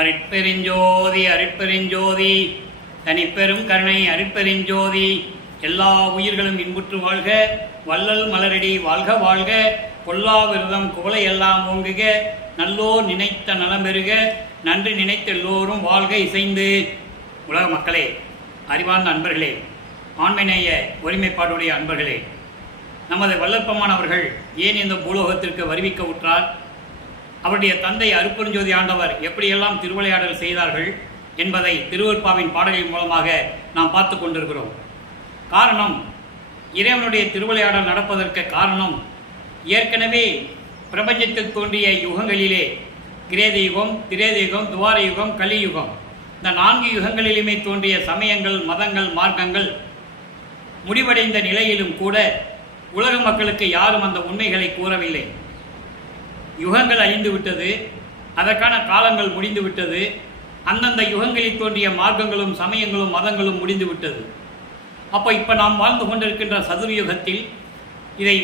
அருட்பெருஞ்சோதி அருட்பெருஞ்சோதி தனிப்பெரும் கருணை அருட்பெருஞ்சோதி. எல்லா உயிர்களும் இன்புற்று வாழ்க, வள்ளல் மலரடி வாழ்க வாழ்க, கொல்லா விரதம் குவளை எல்லாம் ஓங்குக, நல்லோர் நினைத்த நலம் பெறுக, நன்றி நினைத்த எல்லோரும் வாழ்க இசைந்து. உலக மக்களே, அறிவார்ந்த அன்பர்களே, ஆண்மைநேய ஒருமைப்பாடுடைய அன்பர்களே, நமது வல்லற்பெருமான் அவர்கள் ஏன் இந்த பூலோகத்திற்கு வருவிக்க உற்றார், அவருடைய தந்தை அருட்பெருஞ்சோதி ஆண்டவர் எப்படியெல்லாம் திருவிளையாடல் செய்தார்கள் என்பதை திருவருட்பாவின் பாடலின் மூலமாக நாம் பார்த்து கொண்டிருக்கிறோம். காரணம், இறைவனுடைய திருவிளையாடல் நடப்பதற்கு காரணம், ஏற்கனவே பிரபஞ்சத்தில் தோன்றிய யுகங்களிலே கிரேத யுகம், திரேத யுகம், துவார யுகம், கலியுகம், இந்த 4 யுகங்களிலுமே தோன்றிய சமயங்கள், மதங்கள், மார்க்கங்கள் முடிவடைந்த நிலையிலும் கூட உலக மக்களுக்கு யாரும் அந்த உண்மைகளை கூறவில்லை. யுகங்கள் அழிந்து விட்டது, அதற்கான காலங்கள் முடிந்து விட்டது, அந்தந்த யுகங்களில் தோன்றிய மார்க்கங்களும் சமயங்களும் மதங்களும் முடிந்து விட்டது. இப்போ நாம் வாழ்ந்து கொண்டிருக்கின்ற சதுர்யுகத்தில் இதை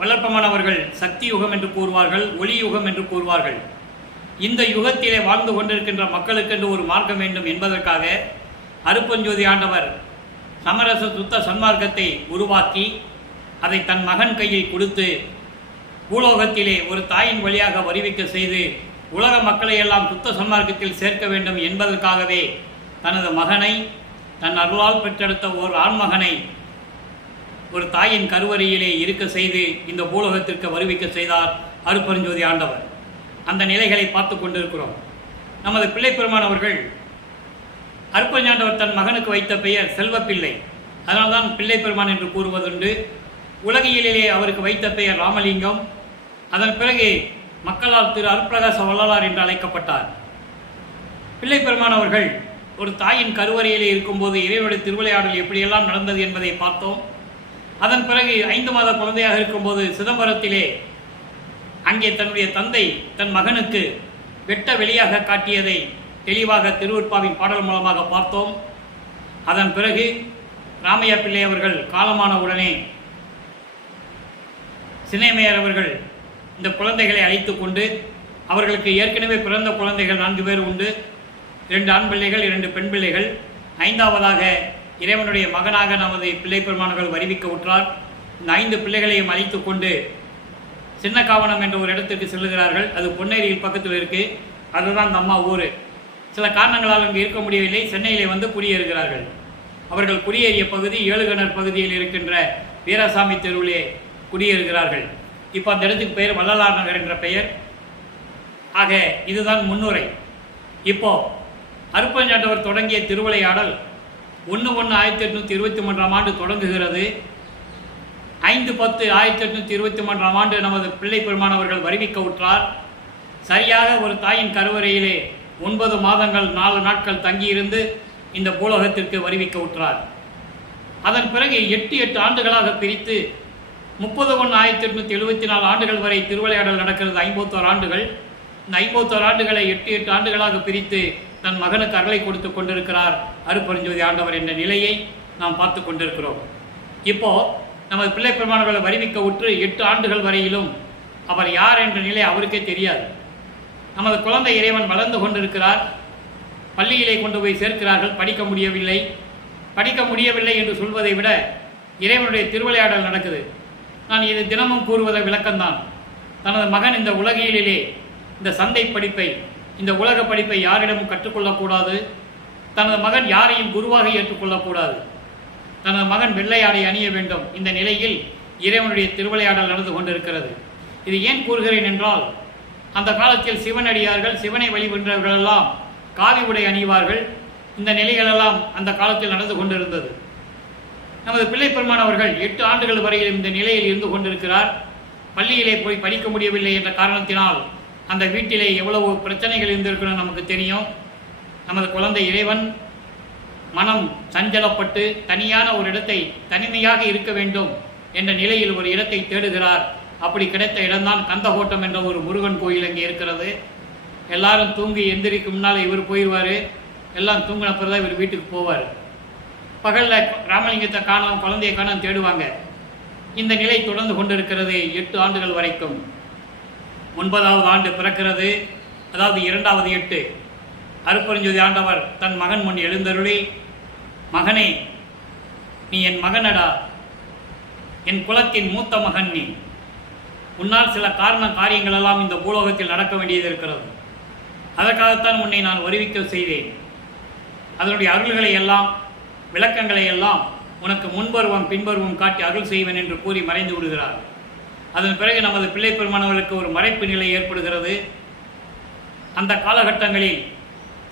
வல்லற்பெருமானவர்கள் சக்தி யுகம் என்று கூறுவார்கள், ஒளி யுகம் என்று கூறுவார்கள். இந்த யுகத்திலே வாழ்ந்து கொண்டிருக்கின்ற மக்களுக்கென்று ஒரு மார்க்கம் வேண்டும் என்பதற்காக அருட்பெருஞ்சோதி ஆண்டவர் சமரச சுத்த சன்மார்க்கத்தை உருவாக்கி அதை தன் மகன் கையில் கொடுத்து பூலோகத்திலே ஒரு தாயின் வழியாக வருவிக்க செய்து உலக மக்களை எல்லாம் சுத்த சன்மார்க்கத்தில் சேர்க்க வேண்டும் என்பதற்காகவே தனது மகனை, தன் அருளால் பெற்றெடுத்த ஒரு ஆண்மகனை ஒரு தாயின் கருவறையிலே இருக்க செய்து இந்த பூலோகத்திற்கு வருவிக்க செய்தார் அருட்பெருஞ்சோதி ஆண்டவர். அந்த நிலைகளை பார்த்து கொண்டிருக்கிறோம். நமது பிள்ளை பெருமான் அவர்கள் அருட்பெருஞ்சோதி ஆண்டவர் தன் மகனுக்கு வைத்த பெயர் செல்வப்பிள்ளை, அதனால்தான் பிள்ளை பெருமான் என்று கூறுவதுண்டு. உலகியலிலே அவருக்கு வைத்த பெயர் ராமலிங்கம். அதன் பிறகு மக்களால் திரு அருட்பிரகாச வள்ளலார் என்று அழைக்கப்பட்டார். பிள்ளை பெருமான் அவர்கள் ஒரு தாயின் கருவறையிலே இருக்கும்போது இறைவனுடைய திருவிளையாடல் எப்படியெல்லாம் நடந்தது என்பதை பார்த்தோம். அதன் பிறகு 5 மாத குழந்தையாக இருக்கும்போது சிதம்பரத்திலே அங்கே தன்னுடைய தந்தை தன் மகனுக்கு வெட்ட வெளியாக காட்டியதை தெளிவாக திருவருட்பாவின் பாடல் மூலமாக பார்த்தோம். அதன் பிறகு ராமையா பிள்ளை அவர்கள் காலமான உடனே சின்னைமையார் அவர்கள் இந்த குழந்தைகளை அழைத்து கொண்டு, அவர்களுக்கு ஏற்கனவே பிறந்த குழந்தைகள் 4 பேர் உண்டு, 2 ஆண் பிள்ளைகள், 2 பெண் பிள்ளைகள். 5ஆவதாக இறைவனுடைய மகனாக நமது பிள்ளை பெருமானர்கள் வருவிக்க உற்றார். இந்த 5 பிள்ளைகளையும் அழைத்து கொண்டு சின்னக்காவனம் என்ற ஒரு இடத்திற்கு செல்லுகிறார்கள். அது பொன்னேரியில் பக்கத்தில் இருக்குது. அதுதான் அந்த அம்மா ஊர். சில காரணங்களால் அங்கு இருக்க முடியவில்லை. சென்னையிலே வந்து குடியேறுகிறார்கள். அவர்கள் குடியேறிய பகுதி ஏழுகணர் பகுதியில் இருக்கின்ற வீராசாமி தெருவிலே குடியேறுகிறார்கள். இப்போ அந்த இடத்துக்கு பெயர் வள்ளலார் நகர் என்ற பெயர். ஆக இதுதான் முன்னுரை. இப்போ அருட்பெருஞ்சோதி ஆண்டவர் தொடங்கிய திருவிளையாடல் 1/1/1823 ஆண்டு தொடங்குகிறது. 5/10/1823 ஆண்டு நமது பிள்ளை பெருமான் அவர்கள் வருவிக்க உற்றார். சரியாக ஒரு தாயின் கருவறையிலே 9 மாதங்கள் 4 நாட்கள் தங்கியிருந்து இந்த பூலோகத்திற்கு வருவிக்க உற்றார். அதன் பிறகு 8 ஆண்டுகளாக பிரித்து 30/1/1874 ஆண்டுகள் வரை திருவிளையாடல் நடக்கிறது. 51 ஆண்டுகள். இந்த 51 ஆண்டுகளை 8 ஆண்டுகளாக பிரித்து தன் மகனுக்கு அருளை கொடுத்து கொண்டிருக்கிறார் அருட்பெருஞ்சோதி ஆண்டவர் என்ற நிலையை நாம் பார்த்து கொண்டிருக்கிறோம். இப்போது நமது பிள்ளை பெருமானவர்களை வருவிக்க உற்று 8 ஆண்டுகள் வரையிலும் அவர் யார் என்ற நிலை அவருக்கே தெரியாது. நமது குழந்தை இறைவன் வளர்ந்து கொண்டிருக்கிறார். பள்ளியிலே கொண்டு போய் சேர்க்கிறார்கள். படிக்க முடியவில்லை என்று சொல்வதை விட இறைவனுடைய திருவிளையாடல் நடக்குது. நான் இது தினமும் கூறுவதை விளக்கம்தான். தனது மகன் இந்த உலகியலிலே இந்த சந்தை படிப்பை, இந்த உலக படிப்பை யாரிடமும் கற்றுக்கொள்ளக்கூடாது. தனது மகன் யாரையும் குருவாக ஏற்றுக்கொள்ளக்கூடாது. தனது மகன் வெள்ளையாடை அணிய வேண்டும். இந்த நிலையில் இறைவனுடைய திருவிளையாடல் நடந்து கொண்டிருக்கிறது. இது ஏன் கூறுகிறேன் என்றால், அந்த காலத்தில் சிவனடியார்கள், சிவனை வழிபடுறவர்களெல்லாம் காவி உடை அணிவார்கள். இந்த நிலைகளெல்லாம் அந்த காலத்தில் நடந்து கொண்டிருந்தது. நமது பிள்ளை பெருமான் அவர்கள் 8 ஆண்டுகள் வரையில் இந்த நிலையில் இருந்து கொண்டிருக்கிறார். பள்ளியிலே போய் படிக்க முடியவில்லை என்ற காரணத்தினால் அந்த வீட்டிலே எவ்வளவு பிரச்சனைகள் இருந்திருக்கணும் நமக்கு தெரியும். நமது குழந்தை இறைவன் மனம் சஞ்சலப்பட்டு தனியான ஒரு இடத்தை, தனிமையாக இருக்க வேண்டும் என்ற நிலையில் ஒரு இடத்தை தேடுகிறார். அப்படி கிடைத்த இடம்தான் கந்தகோட்டம் என்ற ஒரு முருகன் கோயில் அங்கே இருக்கிறது. எல்லாரும் தூங்கி எந்திரிக்கு முன்னால் இவர் போயிடுவார். எல்லாம் தூங்கின பிறகு தான் இவர் வீட்டுக்கு போவார். பகலில் ராமலிங்கத்தை காணோம், குழந்தையை காணோம் தேடுவாங்க. இந்த நிலை தொடர்ந்து கொண்டிருக்கிறது 8 ஆண்டுகள் வரைக்கும். 9வது ஆண்டு பிறக்கிறது. அதாவது 2வது 8 அருட்பெருஞ்சோதி ஆண்டவர் தன் மகன் முன் எழுந்தருளி, மகனே, நீ என் மகனடா, என் குலத்தின் மூத்த மகன் நீ. உன்னால் சில காரியங்கள் எல்லாம் இந்த பூலோகத்தில் நடக்க வேண்டியது இருக்கிறது. அதற்காகத்தான் உன்னை நான் வருவிக்க செய்தேன். அதனுடைய அருள்களை எல்லாம், விளக்கங்களை எல்லாம் உனக்கு முன்பருவம் பின்பருவம் காட்டி அருள் செய்வேன் என்று கூறி மறைந்து விடுகிறார். அதன் பிறகு நமது பிள்ளை பெருமானவர்களுக்கு ஒரு மறைப்பு நிலை ஏற்படுகிறது. அந்த காலகட்டங்களில்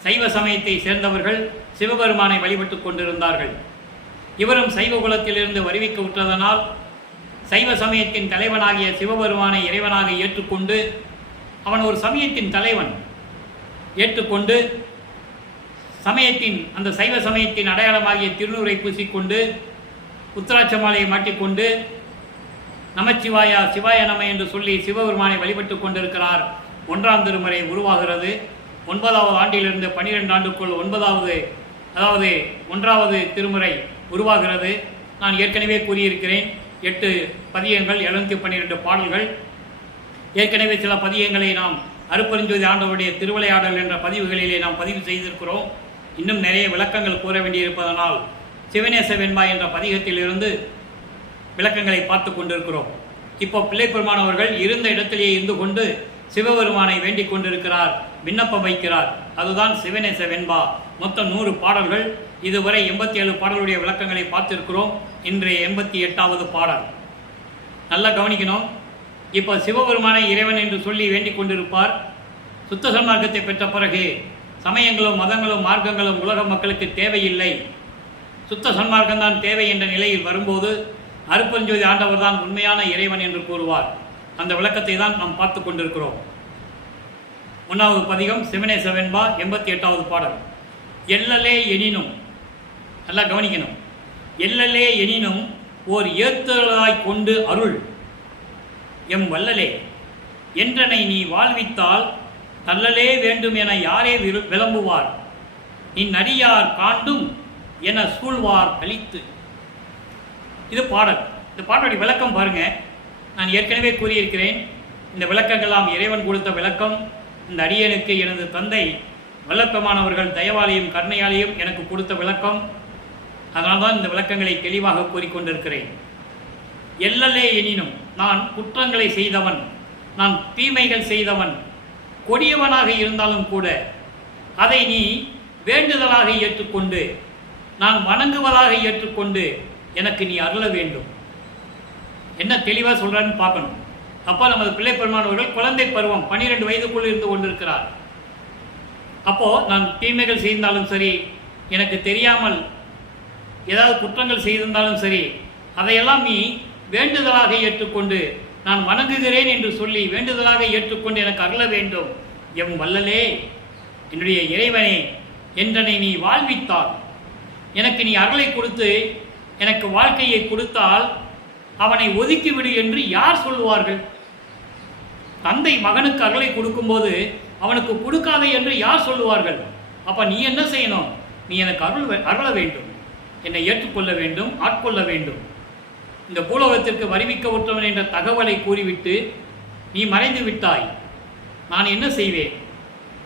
சைவ சமயத்தை சேர்ந்தவர்கள் சிவபெருமானை வழிபட்டு கொண்டிருந்தார்கள். இவரும் சைவ குலத்திலிருந்து வருவிக்க விட்டதனால் சைவ சமயத்தின் தலைவனாகிய சிவபெருமானை இறைவனாக ஏற்றுக்கொண்டு, அவன் ஒரு சமயத்தின் தலைவன் ஏற்றுக்கொண்டு, சமயத்தின் அந்த சைவ சமயத்தின் அடையாளமாகிய திருநூரை பூசிக்கொண்டு, உத்திராட்ச மாலையை மாட்டிக்கொண்டு, நமச்சிவாயா சிவாய நம என்று சொல்லி சிவபெருமானை வழிபட்டு கொண்டிருக்கிறார். 1ஆம் திருமுறை உருவாகிறது. 9வது ஆண்டிலிருந்து 12 ஆண்டுக்குள் 9வது, அதாவது 1வது திருமுறை உருவாகிறது. நான் ஏற்கனவே கூறியிருக்கிறேன், 8 பதியங்கள், 712 பாடல்கள். ஏற்கனவே சில பதியங்களை நாம் அருட்பெருஞ்சோதி ஆண்டவருடைய திருவிளையாடல் என்ற பதிவுகளிலே நாம் பதிவு செய்திருக்கிறோம். இன்னும் நிறைய விளக்கங்கள் கூற வேண்டியிருப்பதனால் சிவநேச வெண்பா என்ற பதிகத்திலிருந்து விளக்கங்களை பார்த்து கொண்டிருக்கிறோம். இப்போ பிள்ளை பெருமானவர்கள் இருந்த இடத்திலேயே இருந்து கொண்டு சிவபெருமானை வேண்டிக் கொண்டிருக்கிறார், விண்ணப்பம் வைக்கிறார். அதுதான் சிவநேச வெண்பா. மொத்தம் 100 பாடல்கள். இதுவரை 87 பாடலுடைய விளக்கங்களை பார்த்திருக்கிறோம். இன்றைய 88வது பாடல். நல்லா கவனிக்கணும். இப்போ சிவபெருமானை இறைவன் என்று சொல்லி வேண்டிக் கொண்டிருப்பார். சுத்த சன்மார்க்கத்தை பெற்ற பிறகு சமயங்களும் மதங்களும் மார்க்கங்களும் உலக மக்களுக்கு தேவையில்லை, சுத்த சன்மார்க்கம்தான் தேவை என்ற நிலையில் வரும்போது அருட்பெருஞ்சோதி ஆண்டவர் தான் உண்மையான இறைவன் என்று கூறுவார். அந்த விளக்கத்தை தான் நாம் பார்த்து கொண்டிருக்கிறோம். 1வது பதிகம் சிவநேச வெண்பா, 88வது பாடல். எல்லலே எனினும், நல்லா கவனிக்கணும், எல்லலே எனினும் ஓர் ஏத்தலாய் கொண்டு அருள் எம் வல்லலே என்றனை நீ வாழ்வித்தால் தள்ளலே வேண்டும் என யாரே விளம்புவார், இந்நடியார் காண்டும் என சூழ்வார் கழித்து. இது பாடல். இந்த பாடலுடைய விளக்கம் பாருங்க. நான் ஏற்கனவே கூறியிருக்கிறேன், இந்த விளக்கங்கள்லாம் இறைவன் கொடுத்த விளக்கம். இந்த அடியனுக்கு எனது தந்தை வல்லப்பெருமானவர்கள் தயவாலையும் கருணையாலையும் எனக்கு கொடுத்த விளக்கம். அதனால்தான் இந்த விளக்கங்களை தெளிவாக கூறிக்கொண்டிருக்கிறேன். எல்லலே எனினும், நான் குற்றங்களை செய்தவன், நான் தீமைகள் செய்தவன், கொடியவனாக இருந்தாலும் கூட அதை நீ வேண்டுதலாக ஏற்றுக்கொண்டு, நான் வணங்குவதாக ஏற்றுக்கொண்டு எனக்கு நீ அருள வேண்டும். என்ன தெளிவாக சொல்கிறான்னு பார்க்கணும். அப்போ நமது பிள்ளை பெருமானவர்கள் குழந்தை பருவம் 12 வயதுக்குள் இருந்து கொண்டிருக்கிறார். அப்போது நான் தீமைகள் செய்திருந்தாலும் சரி, எனக்கு தெரியாமல் ஏதாவது குற்றங்கள் செய்திருந்தாலும் சரி, அதையெல்லாம் நீ வேண்டுதலாக ஏற்றுக்கொண்டு, நான் வணங்குகிறேன் என்று சொல்லி வேண்டுதலாக ஏற்றுக்கொண்டு எனக்கு அருள வேண்டும். எம் வல்லலே, என்னுடைய இறைவனே, என்றனை நீ வாழ்வித்தால், எனக்கு நீ அருளை கொடுத்து எனக்கு வாழ்க்கையை கொடுத்தால் அவனை ஒதுக்கிவிடு என்று யார் சொல்லுவார்கள்? தந்தை மகனுக்கு அருளை கொடுக்கும்போது அவனுக்கு கொடுக்காதே என்று யார் சொல்லுவார்கள்? அப்போ நீ என்ன செய்யணும்? நீ எனக்கு அருள வேண்டும், என்னை ஏற்றுக்கொள்ள வேண்டும், ஆட்கொள்ள வேண்டும். இந்த பூலோகத்திற்கு வருவிக்க விட்டவன் என்ற தகவலை கூறிவிட்டு நீ மறைந்து விட்டாய். நான் என்ன செய்வேன்?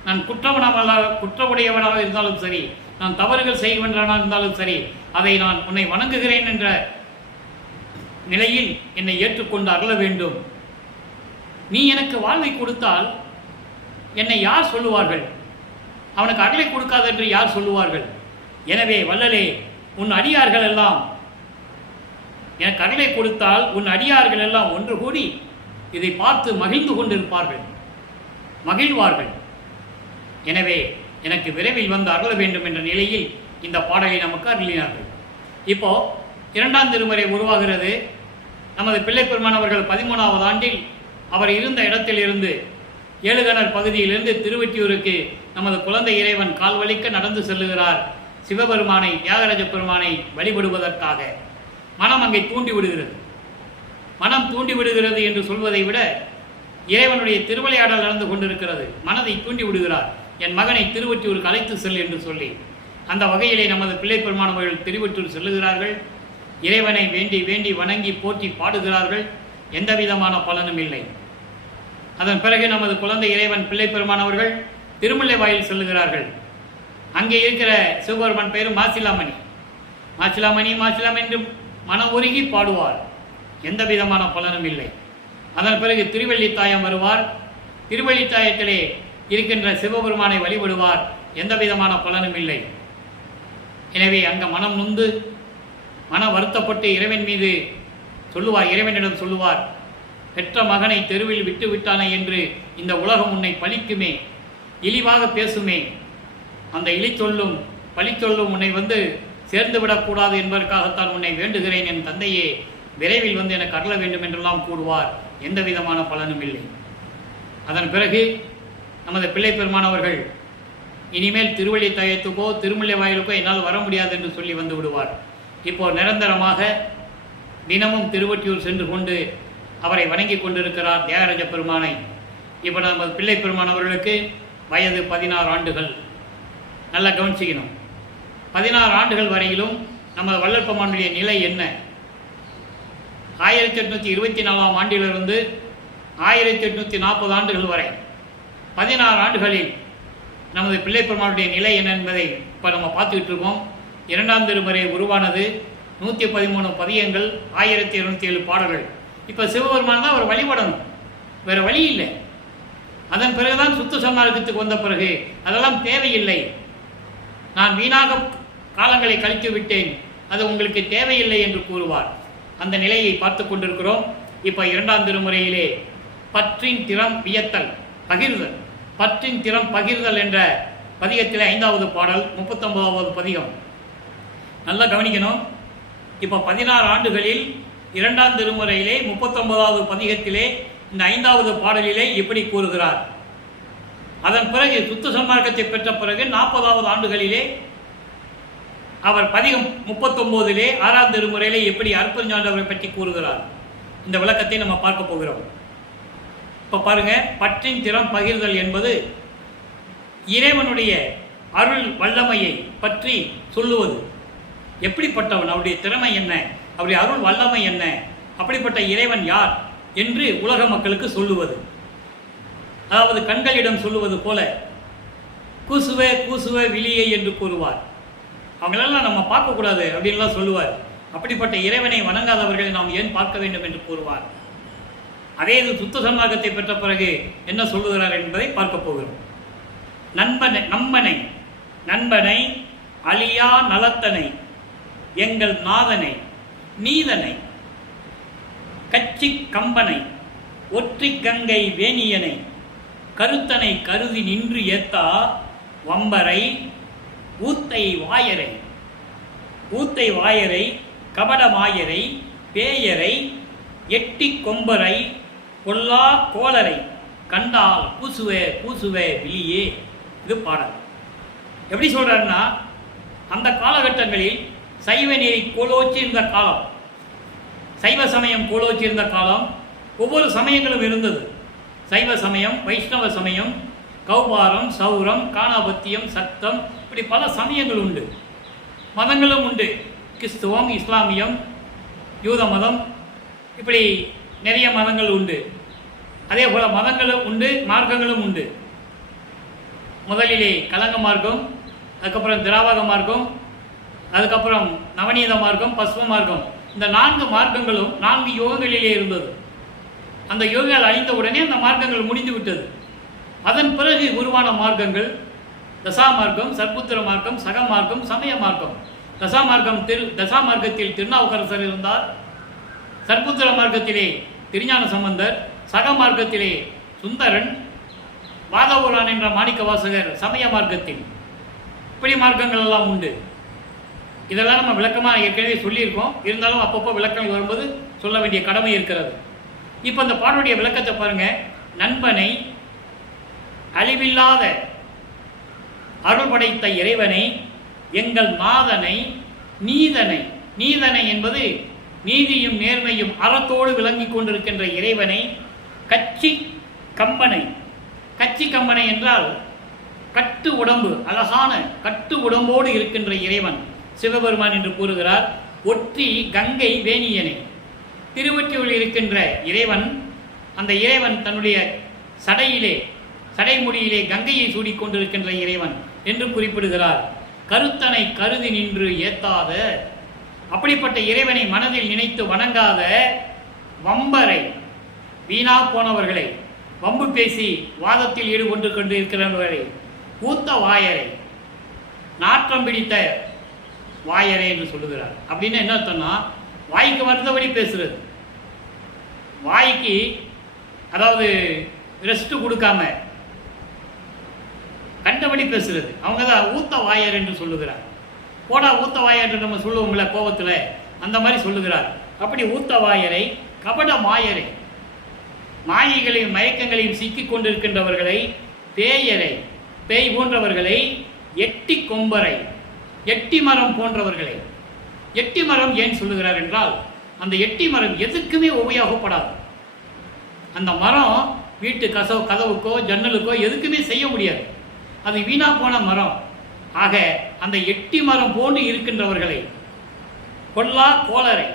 நான் குற்றமுடையவனாக இருந்தாலும் சரி, நான் தவறுகள் செய்வனாக இருந்தாலும் சரி, அதை நான் உன்னை வணங்குகிறேன் என்ற நிலையில் என்னை ஏற்றுக்கொண்டு அருள வேண்டும். நீ எனக்கு வாழ்வை கொடுத்தால் என்னை யார் சொல்லுவார்கள்? அவனுக்கு அருளை கொடுக்காது என்று யார் சொல்லுவார்கள்? எனவே வல்லலே, உன் அடியார்கள் எல்லாம் எனக்கு அருளை கொடுத்தால் உன் அடியார்கள் எல்லாம் ஒன்று கூடி இதை பார்த்து மகிழ்ந்து கொண்டிருப்பார்கள், மகிழ்வார்கள். எனவே எனக்கு விரைவில் வந்து அருள வேண்டும் என்ற நிலையில் இந்த பாடலை நமக்கு அருளினார்கள். இப்போ 2ஆம் திருமுறை உருவாகிறது. நமது பிள்ளை பெருமானவர்கள் 13வது ஆண்டில் அவர் இருந்த இடத்திலிருந்து ஏழுகணர் பகுதியிலிருந்து திருவெட்டியூருக்கு நமது குழந்தை இறைவன் கால்வலிக்க நடந்து செல்லுகிறார். சிவபெருமானை, தியாகராஜ பெருமானை வழிபடுவதற்காக. மனம் அங்கே தூண்டி விடுகிறது. மனம் தூண்டி விடுகிறது என்று சொல்வதை விட இறைவனுடைய திருவிளையாடல் நடந்து கொண்டிருக்கிறது. மனதை தூண்டி விடுகிறார். என் மகனை திருவெட்டியூருக்கு அழைத்து செல் என்று சொல்லி. அந்த வகையிலே நமது பிள்ளை பெருமானவர்கள் திருவெட்டியூர் செல்லுகிறார்கள். இறைவனை வேண்டி வேண்டி வணங்கி போற்றி பாடுகிறார்கள். எந்த விதமான பலனும் இல்லை. அதன் பிறகு நமது குழந்தை இறைவன் பிள்ளை பெருமானவர்கள் திருமுல்லை வாயில் செல்லுகிறார்கள். அங்கே இருக்கிற சிவபெருமான் பேர் மாசிலாமணி. மாசிலாமணி மாசிலாமணி என்று மனம் உருகி பாடுவார், எந்த விதமான பலனும் இல்லை. அதன் பிறகு திருவள்ளித்தாயம் வருவார், திருவள்ளித்தாயத்திலே இருக்கின்ற சிவபெருமானை வழிபடுவார், எந்த விதமான பலனும் இல்லை. எனவே அங்கே மனம் நொந்து மன வருத்தப்பட்டு இறைவன் மீது சொல்லுவார், இறைவனிடம் சொல்லுவார், பெற்ற மகனை தெருவில் விட்டு விட்டானே என்று இந்த உலகம் உன்னை பழிக்குமே, இழிவாக பேசுமே, அந்த இழி சொல்லும் பழி சொல்லும் உன்னை வந்து சேர்ந்து விடக்கூடாது என்பதற்காகத்தான் உன்னை வேண்டுகிறேன், என் தந்தையே விரைவில் வந்து எனக்கு அருள வேண்டும் என்றெல்லாம் கூறுவார். எந்த விதமான பலனும் இல்லை. அதன் பிறகு நமது பிள்ளை பெருமானவர்கள் இனிமேல் திருவள்ளித்தாயத்துக்கோ திருமலை வாயிலுக்கோ என்னால் வர முடியாது என்று சொல்லி வந்து விடுவார். இப்போ நிரந்தரமாக தினமும் திருவொற்றியூர் சென்று கொண்டு அவரை வணங்கி கொண்டிருக்கிறார் தியாகராஜ பெருமானை. இப்போ நமது பிள்ளை பெருமானவர்களுக்கு வயது 16 ஆண்டுகள். நல்லா கவனிச்சிக்கணும். 16 ஆண்டுகள் வரையிலும் நமது வள்ளல் பெருமானுடைய நிலை என்ன? 1824ஆம் ஆண்டிலிருந்து 1840 ஆண்டுகள் வரை 16 ஆண்டுகளில் நமது பிள்ளை பெருமானுடைய நிலை என்ன என்பதை இப்போ நம்ம பார்த்துக்கிட்டு இருக்கோம். 2ஆம் திருமுறை உருவானது, 113 பதியங்கள், 1207 பாடல்கள். இப்போ சிவபெருமான் தான் அவர் வழிபடணும், வேறு வழி இல்லை. அதன் பிறகுதான் சுத்த சன்மார்க்கத்துக்கு வந்த பிறகு அதெல்லாம் தேவையில்லை, நான் வீணாக காலங்களை கழித்து விட்டேன், அது உங்களுக்கு தேவையில்லை என்று கூறுவார். அந்த நிலையை பார்த்து கொண்டிருக்கிறோம். இப்போ 2ஆம் திருமுறையிலே பற்றின் திறம் வியத்தல் பகிர்தல், பற்றின் திறம் பகிர்தல் என்ற பதிகத்திலே 5வது பாடல், 39வது பதிகம். நல்லா கவனிக்கணும். இப்போ 16 ஆண்டுகளில் 2ஆம் திருமுறையிலே 39வது பதிகத்திலே இந்த 5வது பாடலிலே இப்படி கூறுகிறார். அதன் பிறகு சுத்த சன்மார்க்கத்தை பெற்ற பிறகு 40வது ஆண்டுகளிலே அவர் பதிகம் 39லே 6ஆம் திருமுறையிலே எப்படி அருட்பெருஞ்சாண்டவரை பற்றி கூறுகிறார். இந்த விளக்கத்தை நம்ம பார்க்க போகிறோம். இப்போ பாருங்க, பற்றின் திறம் பகிர்தல் என்பது இறைவனுடைய அருள் வல்லமையை பற்றி சொல்லுவது. எப்படிப்பட்டவன், அவருடைய திறமை என்ன, அவருடைய அருள் வல்லமை என்ன, அப்படிப்பட்ட இறைவன் யார் என்று உலக மக்களுக்கு சொல்லுவது. அதாவது கண்களிடம் சொல்லுவது போல கூசுவே கூசுவே விழியை என்று கூறுவார். அவங்களெல்லாம் நம்ம பார்க்கக்கூடாது அப்படின்லாம் சொல்லுவார். அப்படிப்பட்ட இறைவனை வணங்காதவர்களை நாம் ஏன் பார்க்க வேண்டும் என்று கூறுவார். அதே இது சுத்த சன்மார்க்கத்தை பெற்ற பிறகு என்ன சொல்லுகிறார் என்பதை பார்க்க போகிறோம். நண்பனை அழியா நலத்தனை எங்கள் நாதனை நீதனை கச்சி கம்பனை ஒற்றி கங்கை வேணியனை கருத்தனை கருதி நின்று ஏத்தா வம்பரை ஊத்தை வாயரை கபடமாயரை பேயரை எட்டி கொம்பரை கொல்லா கோளரை கண்டால் பூசுவே விழியே. இது பாடல். எப்படி சொல்றாருன்னா, அந்த காலகட்டங்களில் சைவ நெறி கோலோச்சி இருந்த காலம், சைவ சமயம் கோலோச்சி இருந்த காலம். ஒவ்வொரு சமயங்களும் இருந்தது. சைவ சமயம், வைஷ்ணவ சமயம், கௌபாரம், சௌரம், காணாபத்தியம், சத்தம், இப்படி பல சமயங்கள் உண்டு. மதங்களும் உண்டு. கிறிஸ்துவம், இஸ்லாமியம், யூத மதம், இப்படி நிறைய மதங்கள் உண்டு. அதே போல் மதங்களும் உண்டு, மார்க்கங்களும் உண்டு. முதலிலே கலங்க மார்க்கம், அதுக்கப்புறம் திராவக மார்க்கம், அதுக்கப்புறம் நவநீத மார்க்கம், பஸ்ம மார்க்கம். இந்த 4 மார்க்கங்களும் 4 யுகங்களிலே இருந்தது. அந்த யுகங்கள் அழிந்த உடனே அந்த மார்க்கங்கள் முடிந்து விட்டது. அதன் பிறகு உருவான மார்க்கங்கள் தசா மார்க்கம், சர்புத்திர மார்க்கம், சக மார்க்கம், சமய மார்க்கம். தசா மார்க்கத்தில் திருநாவுக்கரசர் இருந்தார். சர்புத்திர மார்க்கத்திலே திருஞான சம்பந்தர், சக மார்க்கத்திலே சுந்தரன், வாதவூரான் என்ற மாணிக்க வாசகர் சமய மார்க்கத்தில். இப்படி மார்க்கங்கள் எல்லாம் உண்டு. இதெல்லாம் நம்ம விளக்கமாக ஏற்கனவே சொல்லியிருக்கோம். இருந்தாலும் அப்பப்போ விளக்கங்கள் வரும்போது சொல்ல வேண்டிய கடமை இருக்கிறது. இப்போ அந்த பாடலுடைய விளக்கத்தை பாருங்க. நண்பனை அழிவில்லாத அருள் படைத்த இறைவனை, எங்கள் நாதனை நீதனை என்பது நீதியும் நேர்மையும் அறத்தோடு விளங்கி கொண்டிருக்கின்ற இறைவனை, கச்சி கம்பனை என்றால் கட்டு உடம்பு, அழகான கட்டு உடம்போடு இருக்கின்ற இறைவன் சிவபெருமான் என்று கூறுகிறார். ஒற்றி கங்கை வேணியனை, திருவொற்றியூரில் இருக்கின்ற இறைவன், அந்த இறைவன் தன்னுடைய சடைமுடியிலே கங்கையை சூடிக்கொண்டிருக்கின்ற இறைவன். என்று குறிப்பிடுகிறார். கருத்தனை கருதி நின்று ஏத்தாத, அப்படிப்பட்ட இறைவனை மனதில் நினைத்து வணங்காத வம்பரை, வீணா போனவர்களை, வம்பு பேசி வாதத்தில் ஈடுபட்டு கொண்டு இருக்கிறவர்களை, ஊத்த வாயரை, நாற்றம் பிடித்த வாயரை என்று சொல்லுகிறார். அப்படின்னு என்ன அர்த்தம்னா, வாய்க்கு வந்தபடி பேசுறது, வாய்க்கு அதாவது ரெஸ்ட் கொடுக்காம கண்டபடி பேசுறது, அவங்க தான் ஊத்த வாயர் என்று சொல்லுகிறார். போடா ஊத்த வாயர் என்று நம்ம சொல்லுவோம்ல கோபத்தில், அந்த மாதிரி சொல்லுகிறார். அப்படி ஊத்த வாயரை, கபட மாயரை, மாயைகளையும் மயக்கங்களையும் சிக்கிக் கொண்டிருக்கின்றவர்களை, பேயரை, பேய் போன்றவர்களை, எட்டி கொம்பரை, எட்டி மரம் போன்றவர்களை. எட்டி மரம் ஏன் சொல்லுகிறார் என்றால், அந்த எட்டி மரம் எதுக்குமே உபயோகப்படாது. அந்த மரம் வீட்டு கதவுக்கோ ஜன்னலுக்கோ எதுக்குமே செய்ய முடியாது, அது வீணா போன மரம். ஆக அந்த எட்டி மரம் போன்று இருக்கின்றவர்களை, கொல்லா கோளரை,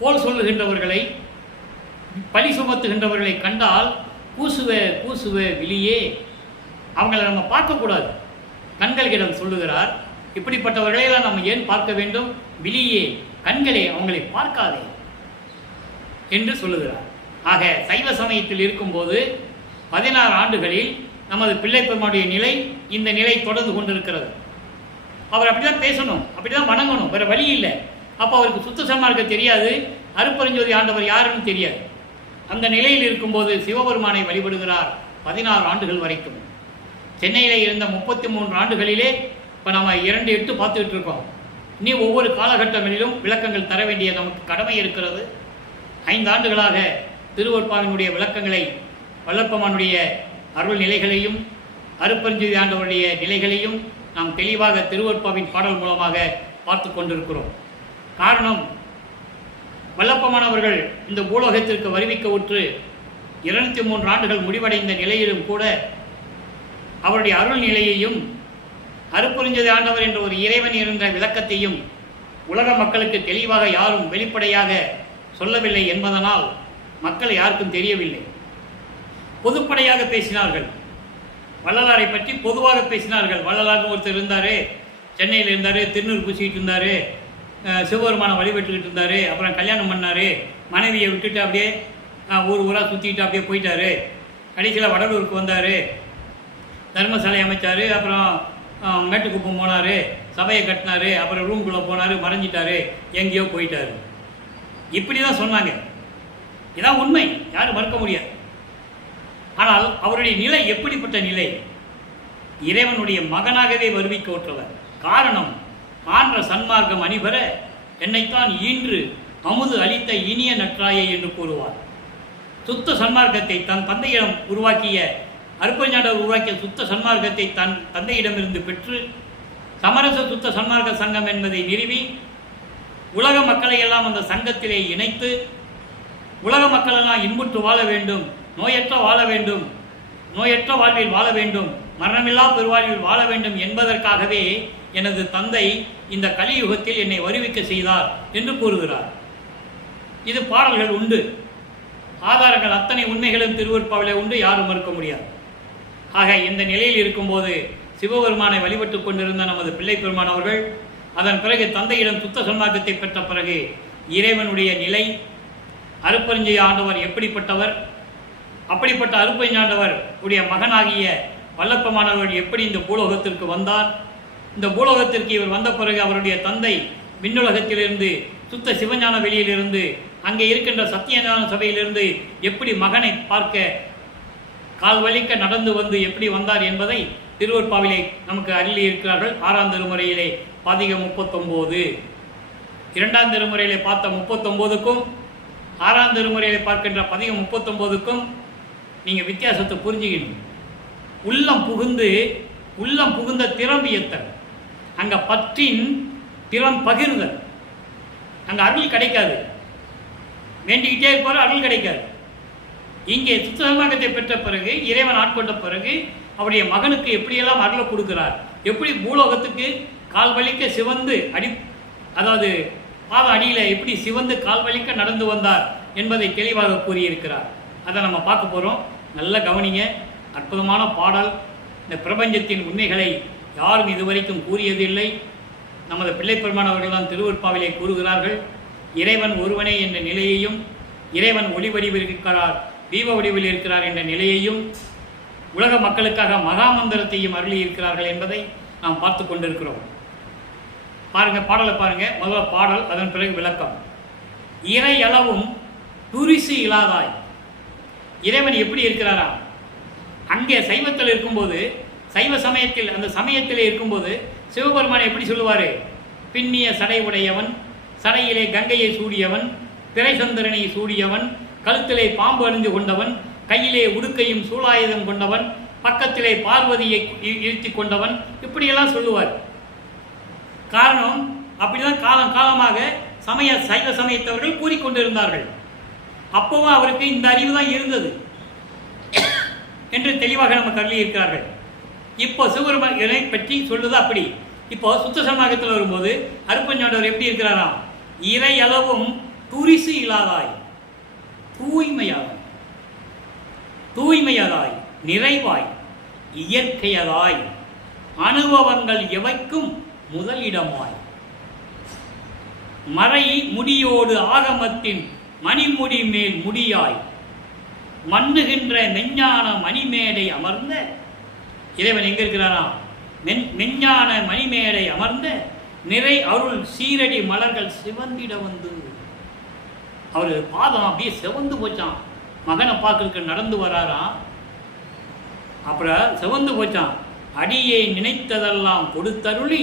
கோல் சொல்லுகின்றவர்களை, பழி சுமத்துகின்றவர்களை கண்டால் கூசுவ விழியே, அவங்களை நம்ம பார்க்கக்கூடாது. கண்களிடம் சொல்லுகிறார், இப்படிப்பட்டவர்களையெல்லாம் நம்ம ஏன் பார்க்க வேண்டும்? விழியே, கண்களே, அவங்களை பார்க்காதே என்று சொல்லுகிறார். ஆக சைவ சமயத்தில் இருக்கும்போது 16 ஆண்டுகளில் நமது பிள்ளை பெருமானுடைய நிலை இந்த நிலை தொடர்ந்து கொண்டிருக்கிறது. அவர் அப்படிதான் பேசணும், அப்படிதான் வணங்கணும், வேற வழி இல்லை. அப்போ அவருக்கு சுத்த சன்மார்க்கம் தெரியாது, அருட்பெருஞ்சோதி ஆண்டவர் யாருன்னு தெரியாது. அந்த நிலையில் இருக்கும்போது சிவபெருமானை வழிபடுகிறார் 16 ஆண்டுகள் வரைக்கும். சென்னையில் இருந்த 33 ஆண்டுகளிலே இப்போ நம்ம 2-8 பார்த்துக்கிட்டு இருக்கோம். இனி ஒவ்வொரு காலகட்டங்களிலும் விளக்கங்கள் தர வேண்டிய நமக்கு கடமை இருக்கிறது. 5 ஆண்டுகளாக திருவொற்பாவினுடைய விளக்கங்களை, வல்லற்பெருமானுடைய அருள் நிலைகளையும் அருட்பெருஞ்சோதி ஆண்டவருடைய நிலைகளையும் நாம் தெளிவாக திருவொற்பாவின் பாடல் மூலமாக பார்த்து கொண்டிருக்கிறோம். காரணம், வல்லப்பெருமானவர்கள் இந்த பூலோகத்திற்கு வருவிக்க உற்று 203 ஆண்டுகள் முடிவடைந்த நிலையிலும் கூட அவருடைய அருள் நிலையையும் அருட்பெருஞ்சோதி ஆண்டவர் என்ற ஒரு இறைவன் இருந்த விளக்கத்தையும் உலக மக்களுக்கு தெளிவாக யாரும் வெளிப்படையாக சொல்லவில்லை என்பதனால் மக்கள் யாருக்கும் தெரியவில்லை. பொதுப்படையாக பேசினார்கள், வள்ளலாரை பற்றி பொதுவாக பேசினார்கள். வள்ளலார்னு ஒருத்தர் இருந்தார், சென்னையில் இருந்தார், திருநூறு பூசிக்கிட்டு இருந்தார், சிவபெருமானை வழிபட்டுக்கிட்டு இருந்தார், அப்புறம் கல்யாணம் பண்ணார், மனைவியை விட்டுட்டு அப்படியே ஊராக சுற்றிக்கிட்டு அப்படியே போயிட்டார். கடைசியில் வடலூருக்கு வந்தார், தர்மசாலை அமைச்சார், அப்புறம் மேட்டுக்குப்பம் போனார், சபையை கட்டினார், அப்புறம் ரூம்குள்ளே போனார், மறைஞ்சிட்டார், எங்கேயோ போயிட்டார். இப்படி தான் சொன்னாங்க. இதான் உண்மை, யாரும் மறுக்க முடியாது. ஆனால் அவருடைய நிலை எப்படிப்பட்ட நிலை? இறைவனுடைய மகனாகவே வருவிக்க உற்றவர். காரணம், ஆன்ற சன்மார்க்கம் அணிபெற என்னைத்தான் ஈன்று அமுது அளித்த இனிய நற்றாயை என்று கூறுவார். சுத்த சன்மார்க்கத்தை தன் தந்தையிடம் உருவாக்கிய அருட்பெருஞ்சாண்டவர் உருவாக்கிய சுத்த சன்மார்க்கத்தை தன் தந்தையிடமிருந்து பெற்று சமரச சுத்த சன்மார்க்க சங்கம் என்பதை நிறுவி உலக மக்களை எல்லாம் அந்த சங்கத்திலே இணைத்து உலக மக்களெல்லாம் இன்புற்று வாழ வேண்டும், நோயற்ற வாழ வேண்டும், நோயற்ற வாழ்வில் வாழ வேண்டும், மரணமில்லா பெருவாழ்வில் வாழ வேண்டும் என்பதற்காகவே எனது தந்தை இந்த கலியுகத்தில் என்னை வருவிக்க செய்தார் என்று கூறுகிறார். இது பாடல்கள் உண்டு, ஆதாரங்கள் அத்தனை உண்மைகளும் திருவொற்பாவிலே உண்டு, யாரும் மறுக்க முடியாது. ஆக இந்த நிலையில் இருக்கும்போது சிவபெருமானை வழிபட்டு கொண்டிருந்த நமது பிள்ளை பெருமான் அவர்கள் அதன் பிறகு தந்தையிடம் சுத்த சன்மார்க்கத்தை பெற்ற பிறகு இறைவனுடைய நிலை, அருட்பெருஞ்சோதி ஆண்டவர் எப்படிப்பட்டவர், அப்படிப்பட்ட அருட்பெருஞ்சாண்டவர் உடைய மகனாகிய வல்லப்பெருமானவர் எப்படி இந்த பூலோகத்திற்கு வந்தார், இந்த பூலோகத்திற்கு இவர் வந்த பிறகு அவருடைய தந்தை விண்ணுலகத்திலிருந்து சுத்த சிவஞான வெளியிலிருந்து அங்கே இருக்கின்ற சத்தியஞான சபையிலிருந்து எப்படி மகனை பார்க்க கால்வலிக்க நடந்து வந்து எப்படி வந்தார் என்பதை திருவொற்பாவிலே நமக்கு அருளி இருக்கிறார்கள். 6ஆம் திருமுறையிலே பதிகம் 39, 2ஆம் திருமுறையிலே பார்த்த 39க்கும் 6ஆம் திருமுறையிலே பார்க்கின்ற பதிகம் 39க்கும் நீங்கள் வித்தியாசத்தை புரிஞ்சுக்கணும். உள்ளம் புகுந்த திறம்பியத்தல், அங்கே பற்றின் திறம் பகிர்தல், அங்கே அருள் கிடைக்காது, வேண்டிக்கிட்டே இருப்பார், அருள் கிடைக்காது. இங்கே சுத்தமாகத்தை பெற்ற பிறகு இறைவன் ஆட்கொண்ட பிறகு அவருடைய மகனுக்கு எப்படியெல்லாம் அருளை கொடுக்கிறார், எப்படி பூலோகத்துக்கு கால் வலிக்க சிவந்து அதாவது பாத அடியில் எப்படி சிவந்து கால் வலிக்க நடந்து வந்தார் என்பதை தெளிவாக கூறியிருக்கிறார். அதை நம்ம பார்க்க போகிறோம். நல்ல கவனிங்க, அற்புதமான பாடல். இந்த பிரபஞ்சத்தின் உண்மைகளை யாரும் இதுவரைக்கும் கூறியதில்லை. நமது பிள்ளைப்பெருமான் அவர்கள்தான் திருவருட்பாவிலே கூறுகிறார்கள். இறைவன் ஒருவனே என்ற நிலையையும், இறைவன் ஒளி வடிவில் இருக்கிறார், தீப வடிவில் இருக்கிறார் என்ற நிலையையும், உலக மக்களுக்காக மகாமந்திரத்தையும் அருளி இருக்கிறார்கள் என்பதை நாம் பார்த்து கொண்டிருக்கிறோம். பாருங்க, பாடலை பாருங்க. முதல்ல பாடல், அதன் பிறகு விளக்கம். இறை அளவும் துரிசு இல்லாதாய். இறைவன் எப்படி இருக்கிறாரா? அங்கே சைவத்தில் இருக்கும்போது, சைவ சமயத்தில், அந்த சமயத்திலே இருக்கும்போது சிவபெருமான் எப்படி சொல்லுவார்? பின்னிய சடை உடையவன், சடையிலே கங்கையை சூடியவன், பிறைசந்திரனை சூடியவன், கழுத்திலே பாம்பு அணிந்து கொண்டவன், கையிலே உடுக்கையும் சூலாயுதம் கொண்டவன், பக்கத்திலே பார்வதியை இழுத்தி கொண்டவன், இப்படியெல்லாம் சொல்லுவார். காரணம், அப்படிதான் காலம் காலமாக சைவ சமயத்தவர்கள் கூறிக்கொண்டிருந்தார்கள். அப்பவும் அவருக்கு இந்த அறிவு தான் இருந்தது என்று தெளிவாக நமக்கு அருளி இருக்கிறார்கள். இப்போ சிவபெருமானை பற்றி சொல்லுது அப்படி. இப்போ சுத்த சன்மார்க்கத்தில் வரும்போது அருப்பஞ்சாண்டவர் எப்படி இருக்கிறாராம்? இறை அளவும் துரிசு இல்லாதாய், தூய்மையாதாய், தூய்மையதாய், நிறைவாய், இயற்கையதாய், அனுபவங்கள் எவைக்கும் முதலிடமாய், மறை முடியோடு ஆகமத்தின் மணிமுடி மேல் முடியாய், மண்ணுகின்ற மெஞ்ஞான மணிமேடை அமர்ந்த இறைவன் எங்க இருக்கிறாரா? மெஞ்ஞான மணிமேடை அமர்ந்த நிறை அருள் சீரடி மலர்கள் சிவந்திட வந்து. அவர் பாதம் அப்படியே சிவந்து போச்சான். மகனை பார்க்கறதுக்கு நடந்து வராராம். அப்புறம் சிவந்து போச்சான். அடியை நினைத்ததெல்லாம் கொடுத்தருளி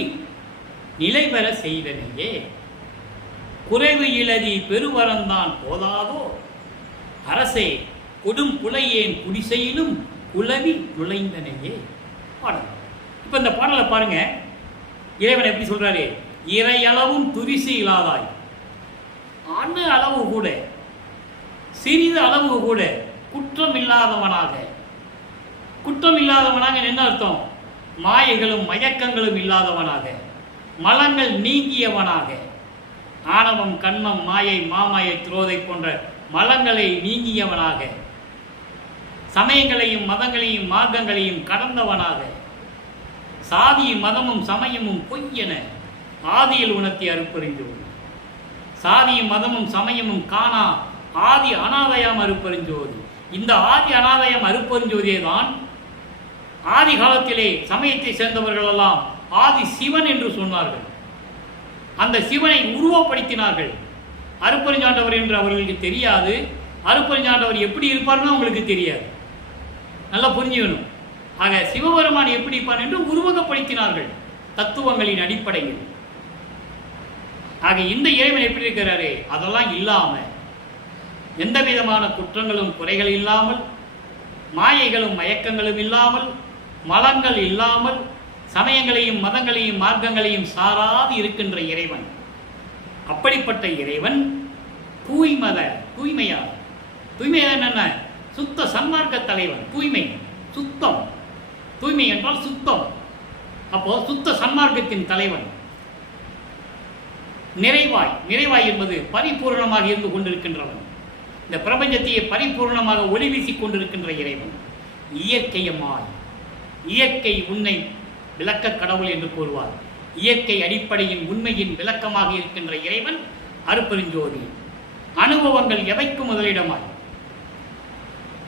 நிலை பெற செய்தனையே, குறைவு இலதி பெருவரந்தான் போதாதோ, அரசே கொடும் புலையேன் குடிசையிலும் குலவி நுழைந்தனையே. பாடல். இப்போ இந்த பாடலை பாருங்க. இறைவன் எப்படி சொல்றாரு? இறையளவும் துரிசு இல்லாதாய், அணு அளவு கூட, சிறிது அளவு கூட குற்றம் இல்லாதவனாக. குற்றம் இல்லாதவனாக என்ன அர்த்தம்? மாயைகளும் மயக்கங்களும் இல்லாதவனாக, மலங்கள் நீங்கியவனாக, ஆணவம் கண்மம் மாயை மாமாயை துரோதை போன்ற மலங்களை நீங்கியவனாக, சமயங்களையும் மதங்களையும் மார்க்கங்களையும் கடந்தவனாக, சாதி மதமும் சமயமும் பொய்யென ஆதியில் உணர்த்தி அருப்பறிஞ்சோதி, சாதியும் மதமும் சமயமும் காணா ஆதி அனாதயம் அருப்பறிஞ்சோதி. இந்த ஆதி அனாதயம் அருப்பறிஞ்சோதியே தான் ஆதி காலத்திலே சமயத்தை சேர்ந்தவர்கள் எல்லாம் ஆதி சிவன் என்று சொன்னார்கள். அந்த சிவனை உருவப்படுத்தினார்கள். அருப்பறிஞ்சாண்டவர் என்று அவர்களுக்கு தெரியாது. அருப்பறிஞ்சாண்டவர் எப்படி இருப்பார்னு அவங்களுக்கு தெரியாது. நல்லா புரிஞ்சுக்கணும். ஆக சிவபெருமான் எப்படி இருப்பார் என்று உருவகப்படுத்தினார்கள் தத்துவங்களின் அடிப்படையில். ஆக இந்த இறைவன் எப்படி இருக்கிறாரு? அதெல்லாம் இல்லாம, எந்த விதமான குற்றங்களும் குறைகள் இல்லாமல், மாயைகளும் மயக்கங்களும் இல்லாமல், மலங்கள் இல்லாமல், சமயங்களையும் மதங்களையும் மார்க்கங்களையும் சாராது இருக்கின்ற இறைவன். அப்படிப்பட்ட இறைவன் தூய்மையார். தூய்மையார் என்ன? சுத்த சன்மார்க்க தலைவன். தூய்மை, சுத்தம். தூய்மை என்றால் சுத்தம். அப்போ சுத்த சன்மார்க்கத்தின் தலைவன். நிறைவாய் என்பது பரிபூர்ணமாக இருந்து கொண்டிருக்கின்றவன். இந்த பிரபஞ்சத்தையே பரிபூர்ணமாக ஒளி வீசிக் கொண்டிருக்கின்ற இறைவன். இயற்கையமாய், இயற்கை உன்னை விளக்க கடவுள் என்று கூறுவார். இயற்கை அடிப்படையின் உண்மையின் விளக்கமாக இருக்கின்ற இறைவன் அருப்பெருஞ்சோதி. அனுபவங்கள் எவைக்கும் முதலிடமாய்,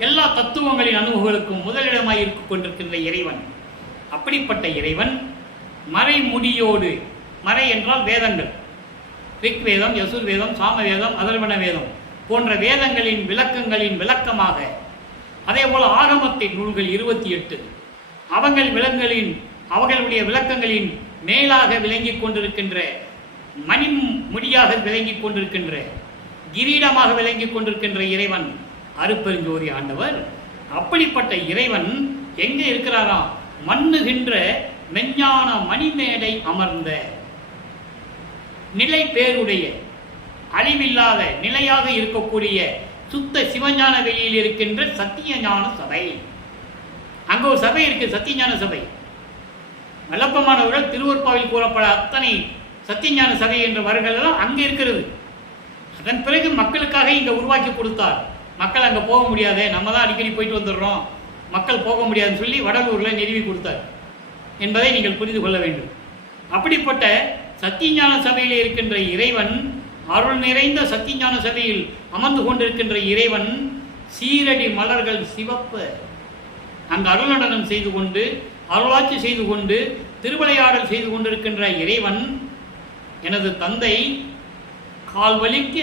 எல்லா தத்துவங்களின் அனுபவங்களுக்கும் முதலிடமாய் இருந்து கொண்டிருக்கின்ற இறைவன். அப்படிப்பட்ட இறைவன் மறைமுடியோடு, மறை என்றால் வேதங்கள், ரிக் வேதம், யசுர் வேதம், சாம வேதம், அதர்வண வேதம் போன்ற வேதங்களின் விளக்கங்களின் விளக்கமாக, அதே போல ஆகமத்தின் நூல்கள் 28 அவர்களுடைய விளக்கங்களின் மேலாக விளங்கிக் கொண்டிருக்கின்ற, மணிமுடியாக விளங்கிக் கொண்டிருக்கின்ற, கிரீடமாக விளங்கிக் கொண்டிருக்கின்ற இறைவன் அருப்பெருஞ்சோதி ஆண்டவர். அப்படிப்பட்ட இறைவன் எங்கே இருக்கிறாராம்? மண்ணுகின்ற மெஞ்ஞான மணிமேடை அமர்ந்த, நிலை பேருடைய, அழிவில்லாத நிலையாக இருக்கக்கூடிய சுத்த சிவஞான வெளியில் இருக்கின்ற சத்தியஞான சபை. அங்க ஒரு சபை இருக்கு, சத்தியஞான சபை. வல்லப்பமானவர்கள் திருவருட்பாவில் கூறப்பட அத்தனை சத்தியஞான சபை என்ற வரங்கள் அங்கே இருக்கிறது. அதன் பிறகு மக்களுக்காக இங்க உருவாக்கி கொடுத்தார். மக்கள் அங்க போக முடியாதே, நம்ம தான் அடிக்கடி போயிட்டு வந்துடுறோம், மக்கள் போக முடியாதுன்னு சொல்லி வடலூர்ல நிறுவி கொடுத்தார். என்பதை நீங்கள் புரிந்து கொள்ள வேண்டும். அப்படிப்பட்ட சத்தியஞான சபையில் இருக்கின்ற இறைவன், அருள் நிறைந்த சத்தியஞான சபையில் அமர்ந்து கொண்டிருக்கின்ற இறைவன் சீரடி மலர்கள் சிவப்ப அங்கு அருள் நடனம் செய்து கொண்டு, அருளாட்சி செய்து கொண்டு, திருவிளையாடல் செய்து கொண்டிருக்கின்ற இறைவன், எனது தந்தை கால் வலிக்க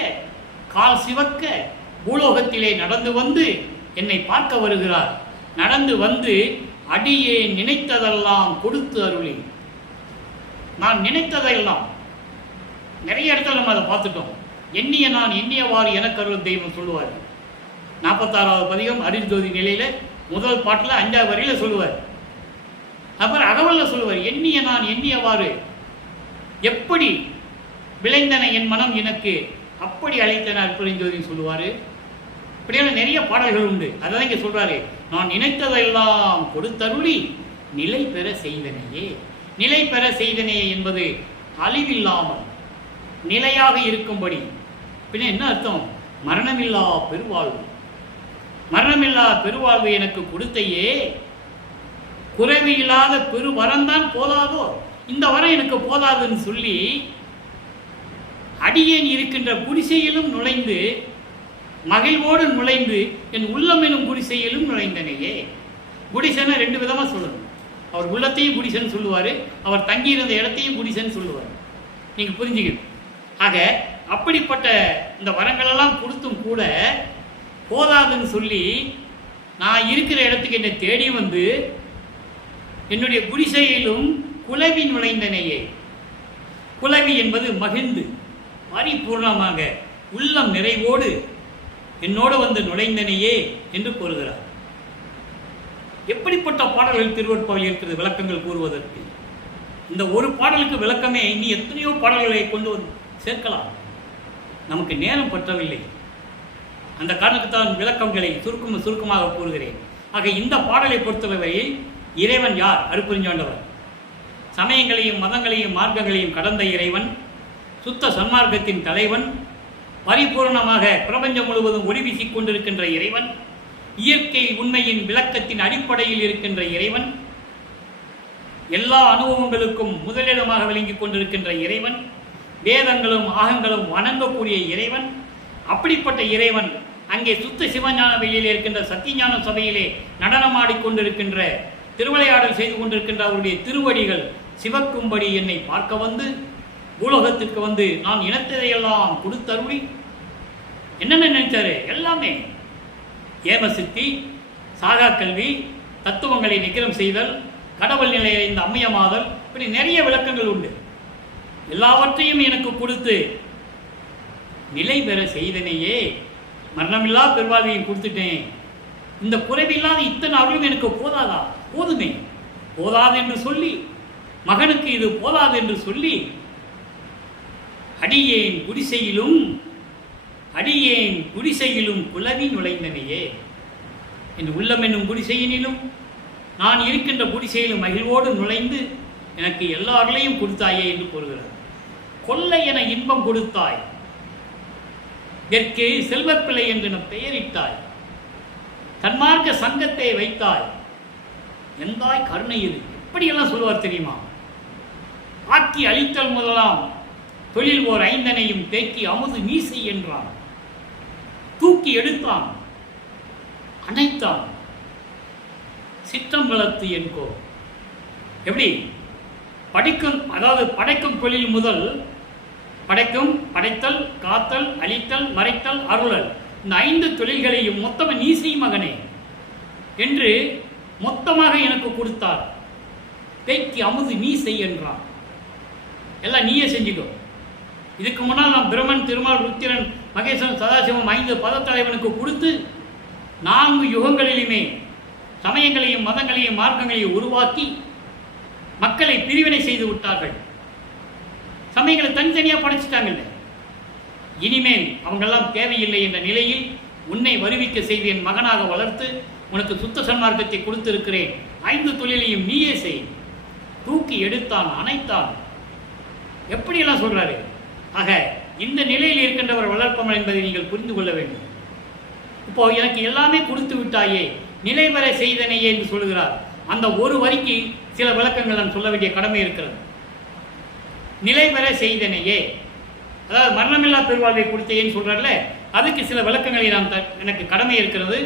கால் சிவக்க பூலோகத்திலே நடந்து வந்து என்னை பார்க்க வருகிறார். நடந்து வந்து அடியே நினைத்ததெல்லாம் கொடுத்து அருளி. நான் நினைத்ததெல்லாம் நிறைய இடத்துல நம்ம அதை பார்த்துட்டோம். எண்ணிய நான் எண்ணியவாறு எனக்கு அருள் தெய்வம் சொல்லுவார். 46வது பதிகம் அருள்ஜோதி நிலையில முதல் பாட்டில் 5வது வரியில சொல்லுவார். அப்புறம் அகவல்ல சொல்லுவார், எண்ணிய நான் எண்ணியவாறு எப்படி விளைந்தன என் மனம் எனக்கு அப்படி அழைத்தன அற்புதஞ்சோதி சொல்லுவார். இப்படியான நிறைய பாடல்கள் உண்டு. அதான் இங்கே சொல்றாரு, நான் நினைத்ததெல்லாம் கொடுத்தருளி நிலை பெற செய்தனையே. நிலை பெற செய்தனையே என்பது அழிவில்லாமல் நிலையாக இருக்கும்படி. பின்ன என்ன அர்த்தம்? மரணமில்லா பெருவாழ்வு. மரணமில்லா பெருவாழ்வு எனக்கு கொடுத்தையே. குறைவு இல்லாத பெரு வரம்தான் போதாதோ, இந்த வரம் எனக்கு போதாதுன்னு சொல்லி அடியேன் இருக்கின்ற குடிசையிலும் நுழைந்து, மகிழ்வோடு நுழைந்து, என் உள்ளம் எனும் குடிசையிலும் நுழைந்தனையே. குடிசைன்னா 2 விதமாக சொல்லணும். அவர் உள்ளத்தையும் குடிசைன்னு சொல்லுவார், அவர் தங்கியிருந்த இடத்தையும் குடிசைன்னு சொல்லுவார். நீங்கள் புரிஞ்சுக்கணும். ஆக அப்படிப்பட்ட இந்த வரங்களெல்லாம் கொடுத்தும் கூட போதாதுன்னு சொல்லி நான் இருக்கிற இடத்துக்கு என்னை தேடி வந்து என்னுடைய குடிசையிலும் குலவி நுழைந்தனையே. குலவி என்பது மகிழ்ந்து பரிபூர்ணமாக உள்ளம் நிறைவோடு என்னோடு வந்து நுழைந்தனையே என்று கூறுகிறார். எப்படிப்பட்ட பாடல்கள் திருவருட்பாவில் இருக்கிறது விளக்கங்கள் கூறுவதற்கு? இந்த ஒரு பாடலுக்கு விளக்கமே இனி எத்தனையோ பாடல்களை கொண்டு வந்து சேர்க்கலாம். நமக்கு நேரம் பற்றவில்லை. அந்த காரணத்துக்குத்தான் விளக்கங்களை சுருக்கமாக கூறுகிறேன். ஆக இந்த பாடலை பொறுத்தவரையில் இறைவன் யார்? அருட்பெருஞ்சாண்டவர். சமயங்களையும் மதங்களையும் மார்க்கங்களையும் கடந்த இறைவன், சுத்த சன்மார்க்கத்தின் தலைவன், பரிபூர்ணமாக பிரபஞ்சம் முழுவதும் ஒளி வீசிக் கொண்டிருக்கின்ற இறைவன், இயற்கை உண்மையின் விளக்கத்தின் அடிப்படையில் இருக்கின்ற இறைவன், எல்லா அனுபவங்களுக்கும் முதலிடமாக விளங்கிக் கொண்டிருக்கின்ற இறைவன், வேதங்களும் ஆகங்களும் வணங்கக்கூடிய இறைவன். அப்படிப்பட்ட இறைவன் அங்கே சுத்த சிவஞான வெளியில் இருக்கின்ற சத்தியஞான சபையிலே நடனமாடிக்கொண்டிருக்கின்ற, திருவிளையாடல் செய்து கொண்டிருக்கின்ற அவருடைய திருவடிகள் சிவக்கும்படி என்னை பார்க்க வந்து, பூலோகத்திற்கு வந்து நான் இனத்தையெல்லாம் கொடுத்தருளி என்னென்ன நினைத்தாரு? எல்லாமே ஏமசித்தி, சாகா கல்வி, தத்துவங்களை நிகரம் செய்தல், கடவுள் நிலையை இந்த அம்மையமாதல், இப்படி நிறைய விளக்கங்கள் உண்டு. எல்லாவற்றையும் எனக்கு கொடுத்து நிலை பெற செய்தனையே. மரணமில்லா பெருவாழ்வையும் கொடுத்துட்டேன். இந்த குறைவில்லாத இத்தனை அருளும் எனக்கு போதாதா? போதுமே. போதாது என்று சொல்லி, மகனுக்கு இது போதாது என்று சொல்லி, அடியேன் குடிசையிலும் குலவி நுழைந்தனையே. என் உள்ளம் என்னும் குடிசையினிலும் நான் இருக்கின்ற குடிசையிலும் மகிழ்வோடு நுழைந்து எனக்கு எல்லா அருளையும் கொடுத்தாயே என்று கூறுகிறார். கொள்ளை என இன்பம் கொடுத்தாய், இதற்கு செல்வப்பிள்ளை என்று நம் பெயரிட்டாய், தன்மார்க்க சங்கத்தை வைத்தாய், எந்தாய் கருணை இது. எப்படியெல்லாம் சொல்லுவார் தெரியுமா? ஆக்கி அழித்தல் முதலாம் தொழில் ஓர் 5 தேக்கி அமுது மீசை என்றான், தூக்கி எடுத்தான், அணைத்தான், சிற்றம்பலத்து என்கோ. எப்படி படிக்கும், அதாவது படைக்கும் தொழில் முதல் படைக்கும், படைத்தல், காத்தல், அழித்தல், மறைத்தல், அருளல், இந்த 5 தொழில்களையும் மொத்தமாக நீ செய் மகனே என்று மொத்தமாக எனக்கு கொடுத்தார். தேக்கி அமுது நீ செய் என்றான். எல்லாம் நீயே செஞ்சுக்கோ. இதுக்கு முன்னால் நான் பிரம்மன், திருமால், ருத்திரன், மகேசன், சதாசிவம் 5 பதத்தலைவனுக்கு கொடுத்து 4 யுகங்களிலுமே சமயங்களையும் மதங்களையும் மார்க்கங்களையும் உருவாக்கி மக்களை பிரிவினை செய்து விட்டார்கள். சமயங்களை தனித்தனியாக படைச்சிட்டாங்கல்ல. இனிமேல் அவங்களெல்லாம் தேவையில்லை என்ற நிலையில் உன்னை வருவிக்க செய்து என் மகனாக வளர்த்து உனக்கு சுத்த சன்மார்க்கத்தை கொடுத்திருக்கிறேன். 5 தொழிலையும் நீயே செய். தூக்கி எடுத்தான், அணைத்தான். எப்படியெல்லாம் சொல்றாரு? ஆக இந்த நிலையில் இருக்கின்றவர் வளர்ப்பவன் என்பதை நீங்கள் புரிந்து கொள்ள வேண்டும். இப்போ எனக்கு எல்லாமே கொடுத்து விட்டாயே, நிலை பெற செய்தனையே என்று சொல்கிறார். அந்த ஒரு வரிக்கு சில விளக்கங்கள் நான் சொல்ல வேண்டிய கடமை இருக்கிறது. நிலை பெற செய்தனையே, அதாவது மரணமில்லா பெருவாழ்வை கொடுத்தேன்னு சொல்றாருல, அதுக்கு சில விளக்கங்களை நான் எனக்கு கடமை இருக்கிறது.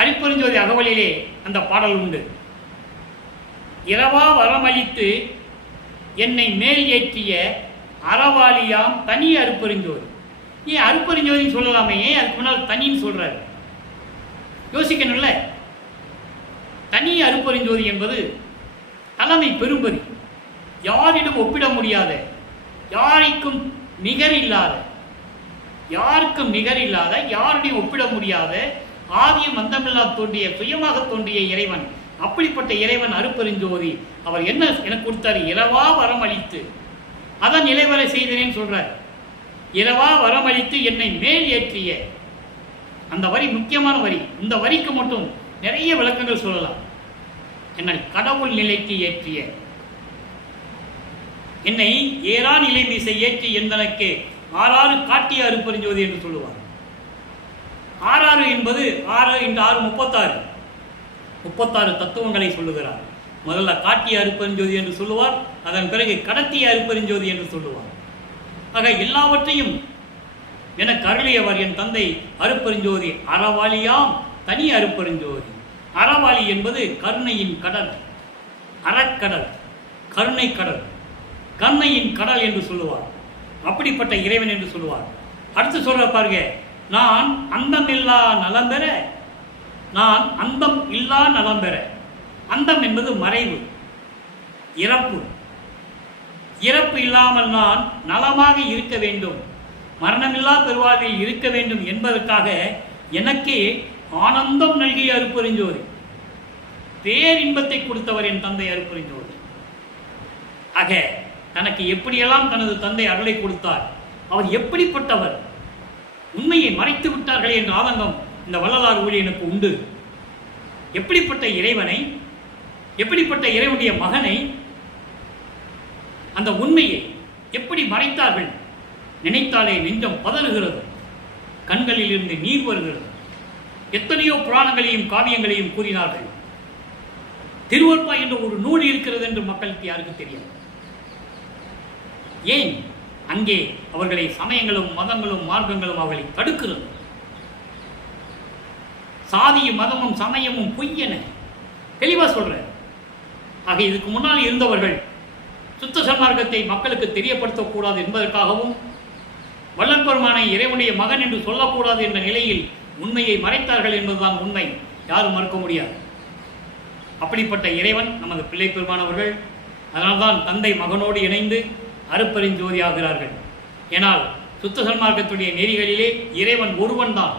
அரிப்பெருஞ்சோதி அகவலிலே அந்த பாடல் உண்டு. இரவா வரமளித்து என்னை மேல் ஏற்றிய அறவாளியாம் தனி அருப்பெருஞ்சோதி. ஏன் அருப்பெருஞ்சோதின்னு சொல்லலாமே, ஏன் அதுக்கு முன்னால் தனின்னு சொல்றாரு? யோசிக்கணும்ல. தனி அருப்பெருஞ்சோதி என்பது தலைமை பெரும்பதி, யாரிடம் ஒப்பிட முடியாத, யாருக்கும் நிகர் இல்லாத, யாருடையும் ஒப்பிட முடியாத, ஆதியம் அந்தமில்லா தோன்றிய, சுயமாக தோன்றிய இறைவன். அப்படிப்பட்ட இறைவன் அருப்பெருஞ்சோதி. அவர் என்ன எனக்கு கொடுத்தாரு? இரவா வரம் அளித்து, அதான் நிலைவர செய்தேன்னு சொல்றார். இரவா வரம் அளித்து என்னை மேல் ஏற்றிய, அந்த வரி முக்கியமான வரி. இந்த வரிக்கு மட்டும் நிறைய விளக்கங்கள் சொல்லலாம். என்னை கடவுள் நிலைக்கு ஏற்றிய, என்னை ஏறா நிலை மீசை ஏற்றி எந்தனக்கு ஆறாறு காட்டிய அருப்பெருஞ்சோதி என்று சொல்லுவார். ஆறாறு என்பது 6 × 6 36 தத்துவங்களை சொல்லுகிறார். முதல்ல காட்டிய அருப்பெருஞ்சோதி என்று சொல்லுவார், அதன் பிறகு கடத்திய அருப்பெருஞ்சோதி என்று சொல்லுவார். ஆக எல்லாவற்றையும் எனக்கு அருளியவர் என் தந்தை அருப்பெருஞ்சோதி. அறவாளியாம் தனி அருப்பெருஞ்சோதி. அறவாளி என்பது கருணையின் கடல், அறக்கடல், கருணை கடல், கருணையின் கடல் என்று சொல்லுவார். அப்படிப்பட்ட இறைவன் என்று சொல்லுவார். அடுத்து சொல்ற பாருங்க, நான் அந்தம் இல்லா நலம் பெற, நான் அந்தம் இல்லா நலம் பெற. அந்தம் என்பது மறைவு, இறப்பு. இறப்பு இல்லாமல் நான் நலமாக இருக்க வேண்டும், மரணமில்லா பெருவாழ்வில் இருக்க வேண்டும் என்பதற்காக எனக்கே ஆனந்தம் நல்கிய அருப்பெருஞ்சோதி. பேரின்பத்தை கொடுத்தவர் என் தந்தை அருப்பெருஞ்சோதி. ஆக தனக்கு எப்படியெல்லாம் தனது தந்தை அருளை கொடுத்தார், அவர் எப்படிப்பட்டவர், உண்மையை மறைத்து விட்டார்களே என்ற ஆதங்கம் இந்த வள்ளலார் ஊழியனுக்கு உண்டு. எப்படிப்பட்ட இறைவனை, எப்படிப்பட்ட இறைவனுடைய மகனை, அந்த உண்மையை எப்படி மறைத்தார்கள் நினைத்தாலே நெஞ்சம் பதறுகிறது, கண்களில் இருந்து நீர் வருகிறது. எத்தனையோ புராணங்களையும் காவியங்களையும் கூறினார்கள். திருவருட்பா என்ற ஒரு நூல் இருக்கிறது என்று மக்களுக்கு யாருக்கு தெரியாது. ஏன்? அங்கே அவர்களை சமயங்களும் மதங்களும் மார்க்கங்களும் அவர்களை தடுக்கிறது. சாதியும் மதமும் சமயமும் பொய்யென தெளிவா சொல்ற. ஆக இதுக்கு முன்னால் இருந்தவர்கள் சுத்த சன்மார்க்கத்தை மக்களுக்கு தெரியப்படுத்தக்கூடாது என்பதற்காகவும், வள்ளற்பெருமானை இறைவனுடைய மகன் என்று சொல்லக்கூடாது என்ற நிலையில் உண்மையை மறைத்தார்கள் என்பதுதான் உண்மை, யாரும் மறுக்க முடியாது. அப்படிப்பட்ட இறைவன் நமது பிள்ளை பெருமானவர்கள். அதனால்தான் தந்தை மகனோடு இணைந்து அருப்பெருஞ்சோதி ஆகிறார்கள். ஏனால் சுத்த சன்மார்க்கத்துடைய நெறிகளிலே இறைவன் ஒருவன் தான்.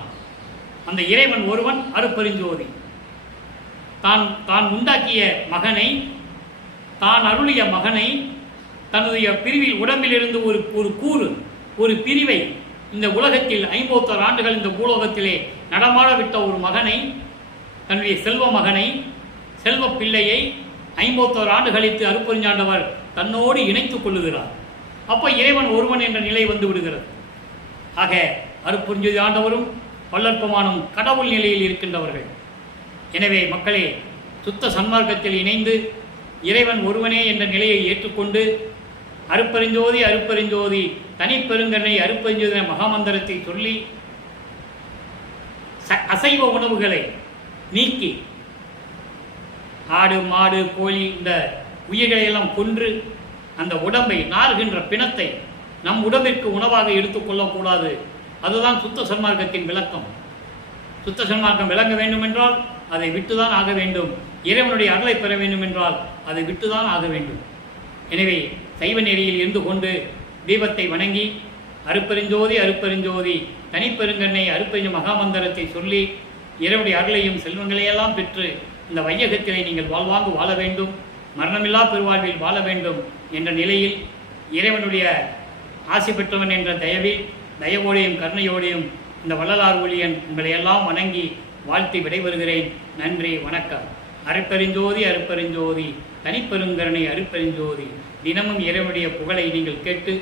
அந்த இறைவன் ஒருவன் அருப்பெருஞ்சோதி. தான் உண்டாக்கிய மகனை, தான் அருளிய மகனை, தன்னுடைய பிரிவில் உடம்பிலிருந்து ஒரு கூறு, ஒரு பிரிவை இந்த உலகத்தில் 51 ஆண்டுகள் இந்த பூலோகத்திலே நடமாட விட்ட ஒரு மகனை, தன்னுடைய செல்வ மகனை, செல்வ பிள்ளையை 51 ஆண்டு கழித்து அருப்பெருஞ்சாண்டவர் தன்னோடு இணைத்துக் கொள்ளுகிறார். அப்போ இறைவன் ஒருவன் என்ற நிலை வந்து விடுகிறது. ஆக அருப்பெருஞ்சோதி ஆண்டவரும் வள்ளற்பெருமானும் கடவுள் நிலையில் இருக்கின்றவர்கள். எனவே மக்களே, சுத்த சன்மார்க்கத்தில் இணைந்து இறைவன் ஒருவனே என்ற நிலையை ஏற்றுக்கொண்டு அருப்பெருஞ்சோதி அருப்பெருஞ்சோதி தனிப்பெருங்கண்ணை அருப்பெருஞ்சோதி மகாமந்திரத்தை சொல்லி அசைவ உணவுகளை நீக்கி, ஆடு மாடு கோழி இந்த உயிர்களை எல்லாம் கொன்று அந்த உடம்பை நாறுகின்ற பிணத்தை நம் உடம்பிற்கு உணவாக எடுத்துக்கொள்ளக்கூடாது. அதுதான் சுத்த சன்மார்க்கத்தின் விளக்கம். சுத்த சன்மார்க்கம் விளங்க வேண்டும் என்றால் அதை விட்டுதான் ஆக வேண்டும். இறைவனுடைய அருளை பெற வேண்டும் என்றால் அதை விட்டுதான் ஆக வேண்டும். எனவே சைவ நெறியில் இருந்து கொண்டு தீபத்தை வணங்கி அருப்பெருஞ்சோதி அருப்பெருஞ்சோதி தனிப்பெருங்கண்ணை அருப்பெருஞ்ச மகாமந்திரத்தை சொல்லி இறைவனுடைய அருளையும் செல்வங்களையெல்லாம் பெற்று இந்த வையகத்திலே நீங்கள் வாழ்வாங்கு வாழ வேண்டும், மரணமில்லா பெருவாழ்வில் வாழ வேண்டும் என்ற நிலையில் இறைவனுடைய ஆசி பெற்றவன் என்ற தயவோடையும் கருணையோடையும் இந்த வள்ளலார் ஊழியன் உங்களை எல்லாம் வணங்கி வாழ்த்தி விடைபெறுகிறேன். நன்றி, வணக்கம். அருப்பெருஞ்சோதி அருப்பெருஞ்சோதி தனிப்பெருங்கருணை அருப்பெருஞ்சோதி. தினமும் இறைவனுடைய புகழை நீங்கள் கேட்டு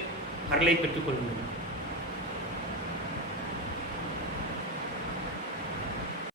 அருளை பெற்றுக் கொள்ளுங்கள்.